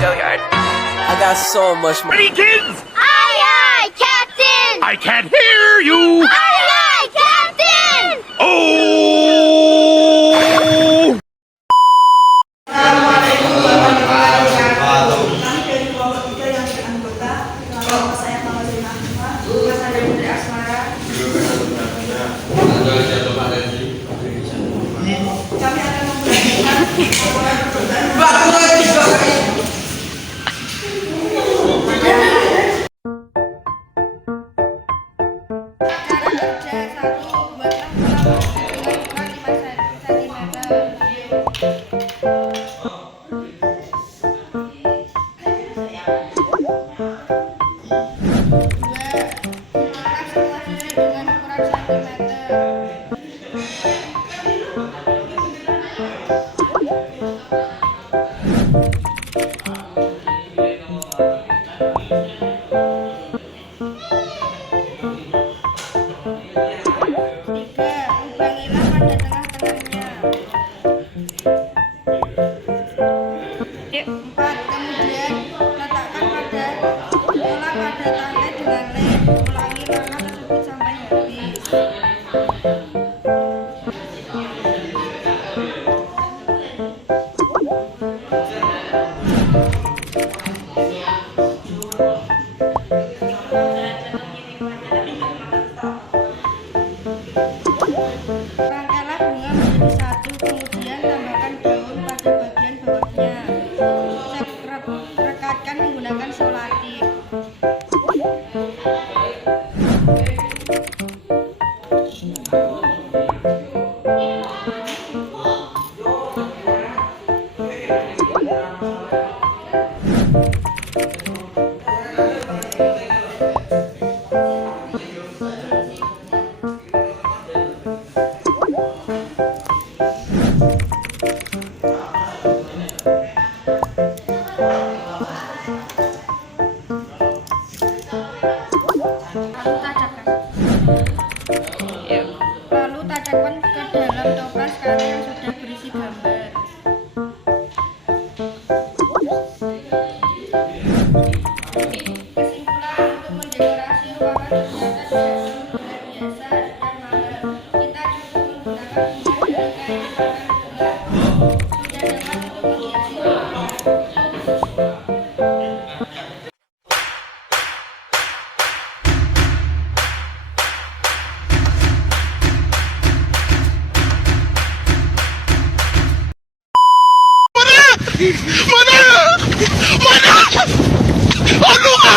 go yard. I got so much money. Ready, kids? Aye, aye, Captain! I can't hear you. Aye, aye, Captain! Oh! Assalamualaikum warahmatullahi wabarakatuh. Kami dari kelompok 3 yang anggota kelompok saya tanggal 5 Mas ada Putri Asmara. Kami akan lalu tancapkan ke dalam toples karya yang sudah berisi gambar. Kesimpulan untuk mendekorasi ruangan ternyata tidak semudah biasa dan mahal. Kita cukup menggunakan bunga dari kain tangan bunga sudah dapat untuk menghiasi ruangan. Mana? Mana? Aduh!